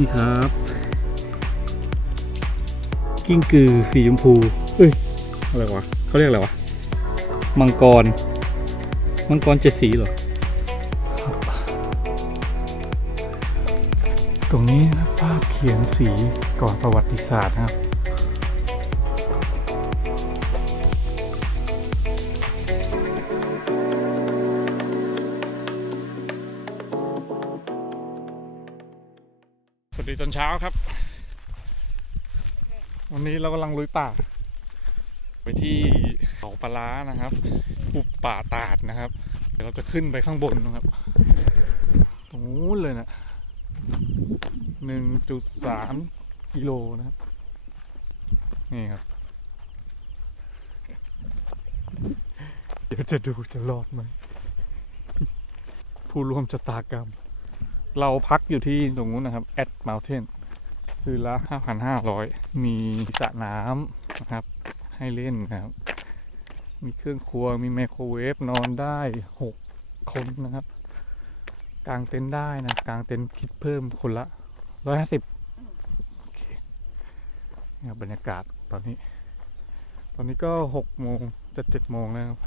นี่ครับ กิ้งกือสีชมพู เอ้ย อะไรวะเขาเรียกอะไรวะ มังกร มังกรเจ็ดสีเหรอ ตรงนี้นะภาพเขียนสีก่อนประวัติศาสตร์นะครับ ตอนเช้าครับ วันนี้เรากำลังลุยป่า ไปที่เขาปลาร้านะครับปุบป่าตาดนะครับ เดี๋ยวเราจะขึ้นไปข้างบนนะครับ ตรงนู้นเลยนะหนึ่งจุดสามกิโลนะครับ นี่ครับ เดี๋ยวจะดูจะรอดไหม ผู้ร่วมชะตากรรม เราพักอยู่ที่ตรงนู้นนะครับแอดม u เทนคือละ 5,500 มีสระน้ำนะครับ ให้เล่นนะครับ มีเครื่องครัวมีไมโครเวฟนอนได้ 6 คนนะครับ กางเต็นท์ได้นะกางเต็นท์คิดเพิ่มคนละ 150โอเคนี่ครับบรรยากาศตอนนี้ ตอนนี้ก็ 6 โมงจะ7โมงแล้วครับ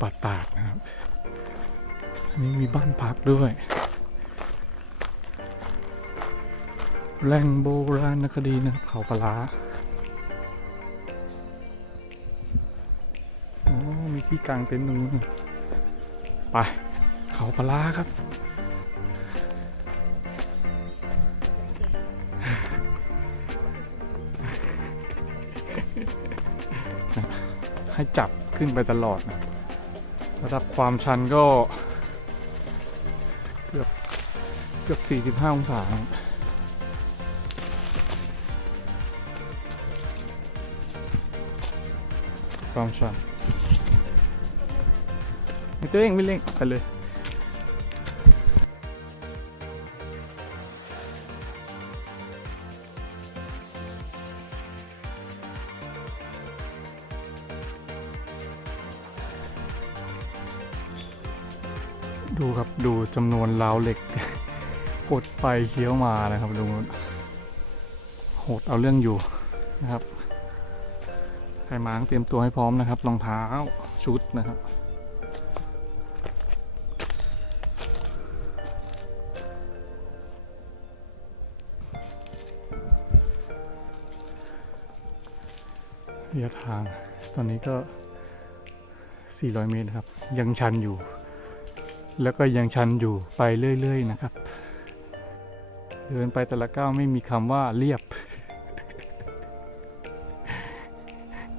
ป่าตาดนะครับ นนี้มีบ้านพักด้วย แหล่งโบราณคดีนะครับเขาปลาร้าโอ้มีที่กลางเต็นท์ตรงนี้ไป เขาปลาร้าครับ ให้จับขึ้นไปตลอดนะระดับความชันก็ เกือบ 45 องศาครับความชันไม่ตัวเองไม่เร่งไปเลยดูครับ ดูจำนวนราวเหล็ก กดไฟเคี้ยวมานะครับดูโหดเอาเรื่องอยู่นะครับใครมางเตรียมตัวให้พร้อมนะครับรองเท้าชุดนะครับระยะทางตอนนี้ก็ 400 เมตรครับ ยังชันอยู่ แล้วก็ยังชันอยู่ไปเรื่อย ๆ นะครับ เดินไปแต่ละก้าวไม่มีคำว่าเรียบ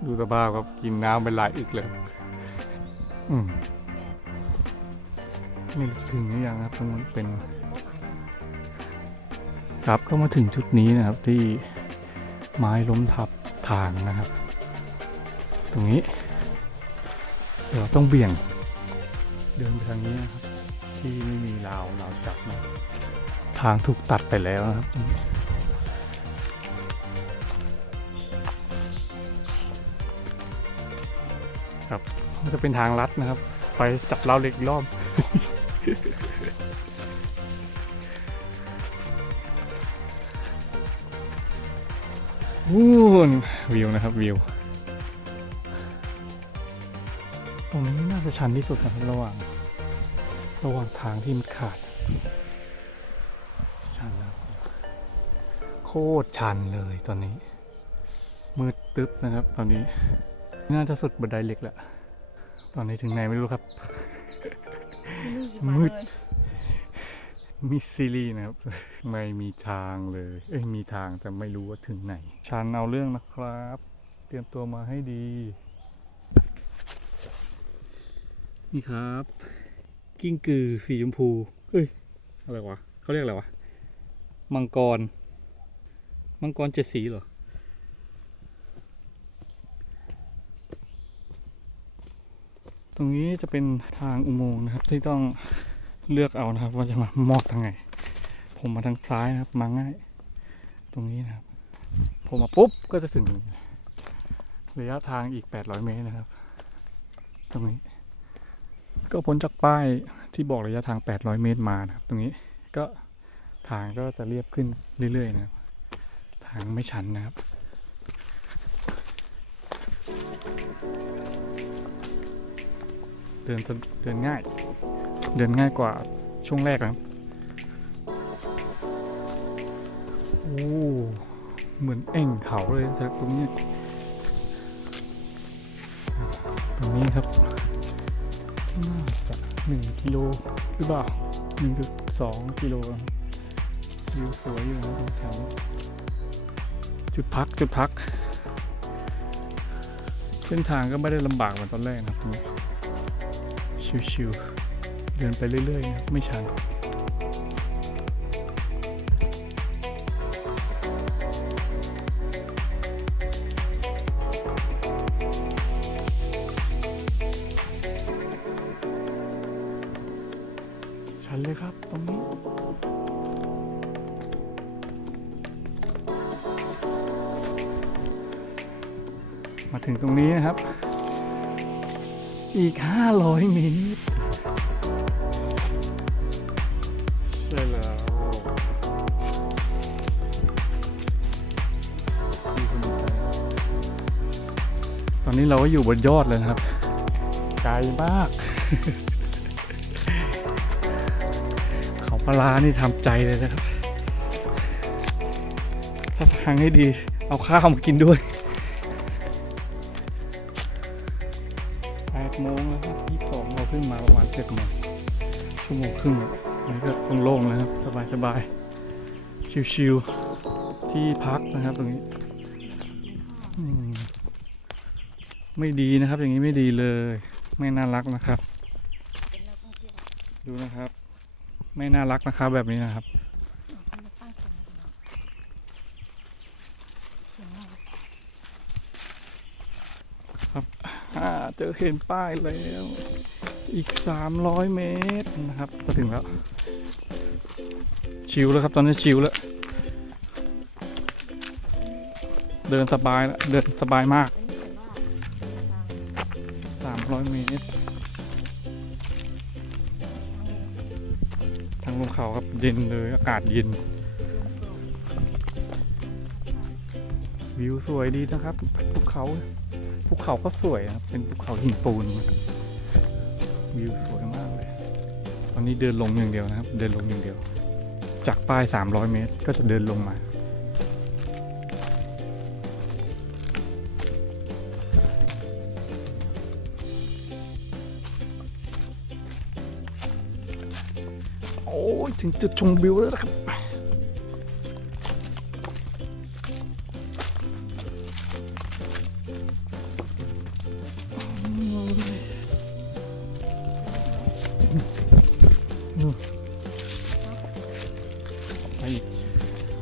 ดูสภาพครับกินน้ำไปหลายอึกเลยอืมไม่ถึงหรือยังครับตรงนั้นเป็น ครับก็มาถึงจุดนี้นะครับที่ไม้ล้มทับทางนะครับ ตรงนี้ เดี๋ยวต้องเบี่ยง เดินไปทางนี้นะครับ ที่ไม่มีราวราวจับนะ ทางถูกตัดไปแล้วนะครับ ครับจะเป็นทางลัดนะครับ ไปจับราวเหล็กอีกรอบวูนวิวนะครับวิว ตรงนี้น่าจะชันที่สุดนะครับระหว่าง ระหว่างทางที่มันขาด โคตรชันเลยตอนนี้ มืดตึ๊บนะครับ ตอนนี้ น่าจะสุดบันไดเหล็กแล้วตอนนี้ถึงไหนไม่รู้ครับ มืดมิสซิลีนะครับ ไม่มีทางเลย เอ้ยมีทางแต่ไม่รู้ว่าถึงไหน ชันเอาเรื่องนะครับ เตรียมตัวมาให้ดี นี่ครับ กิ้งกือสีชมพู เอ้ย อะไรวะเขาเรียกอะไรวะ มังกร มังกรเจ็ดสีเหรอ ตรงนี้จะเป็นทางอุโมงค์นะครับ ที่ต้องเลือกเอานะครับ ว่าจะมามอดทางไหน ผมมาทางซ้ายนะครับ มาง่าย ตรงนี้นะครับ ผมมาปุ๊บก็จะถึง ระยะทางอีก 800 เมตรนะครับ ตรงนี้ ก็พ้นจากป้ายที่บอกระยะทาง 800 เมตรมานะครับ ตรงนี้ก็ทางก็จะเรียบขึ้นเรื่อยๆนะครับ ทางไม่ชันนะครับ เดินเดินง่าย เดินง่ายกว่าช่วงแรกนะครับโอ้เหมือนเอ่งเขาเลยจากตรงนี้ตรงนี้ครับน่าจะหนึ่งกิโลหรือเปล่าหนึ่งจุดสองกิโลวิวสวยอยู่นะตรงแถว จุดพักจุดพัก เส้นทางก็ไม่ได้ลำบากเหมือนตอนแรกนะครับตรงนี้ชิวๆเดินไปเรื่อยๆ ไม่ชัน มาถึงตรงนี้นะครับ อีก 500 เมตรใช่แล้วตอนนี้เราก็อยู่บนยอดเลยนะครับ ไกลมาก เขาปลาร้านี่ทำใจเลยนะครับ ถ้าทางให้ดี เอาข้าวมากินด้วย ชิวๆที่พักนะครับตรงนี้ไม่ดีนะครับ อย่างนี้ไม่ดีเลย ไม่น่ารักนะครับ ดูนะครับ ไม่น่ารักนะครับแบบนี้นะครับอ่าเจอเห็นป้ายแล้ว อีก 300 เมตรนะครับจะถึงแล้ว ชิวแล้วครับ ตอนนี้ชิวแล้ว เดินสบายแล้วเดินสบายมาก300เมตรทางลงเขาครับเย็นเลยอากาศเย็น วิวสวยดีนะครับภูเขาภูเขาก็สวยนะครับเป็นภูเขาหินปูนวิวสวยมากเลย ตอนนี้เดินลงอย่างเดียวนะครับ เดินลงอย่างเดียว จากป้าย 300 เมตร ก็จะเดินลงมา โอ้ยถึงจุดชมวิวแล้วนะครับไป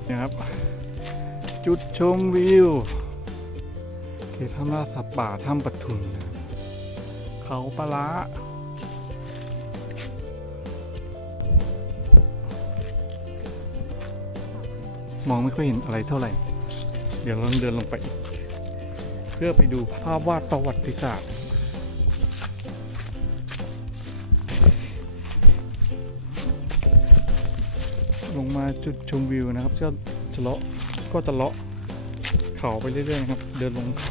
นะครับ จุดชมวิว เขตถ้ำราสัตว์ป่าถ้ำปะทุนเขาปลา มองไม่ค่อยเห็นอะไรเท่าไหร่ เดี๋ยวเราเดินลงไปอีก เพื่อไปดูภาพวาดประวัติศาสตร์ลงมาจุดชมวิวนะครับ ก็จะเลาะก็จะเลาะเขาไปเรื่อยๆนะครับ เดินลงเขา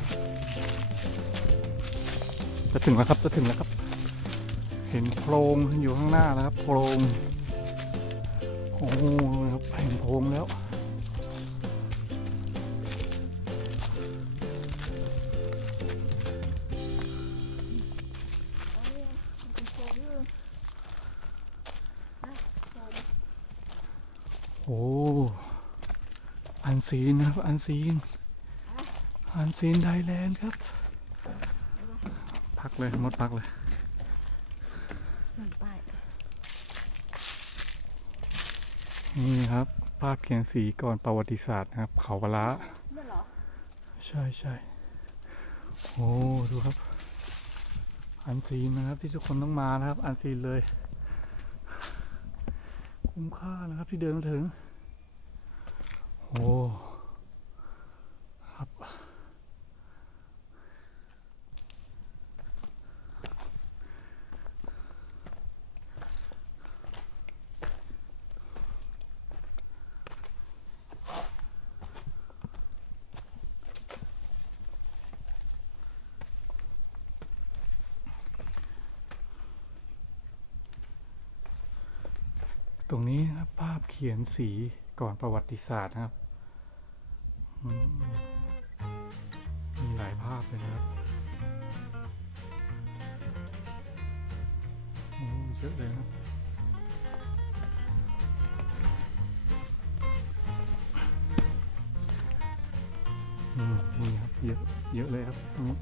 จะถึงแล้วครับจะถึงแล้วครับ เห็นโพรงอยู่ข้างหน้าแล้วครับโพรงโอ้โหครับเห็นโพรงแล้ว อันซีน อันซีนไทยแลนด์ครับ พักเลยหมดพักเลยนี่ครับ ภาพเขียนสีก่อนประวัติศาสตร์นะครับ เขาปลาร้าใช่ใช่โอ้ดูครับ อันซีนนะครับที่ทุกคนต้องมานะครับ อันซีนเลย คุ้มค่านะครับที่เดินมาถึง โอ้ับตรงนี้ภาพเขียนสีก่อนประวัติศาสตร์นะครับ เยอะเลยครับอืมนี่ครับเยอะเยอะเลยครับตรงนี้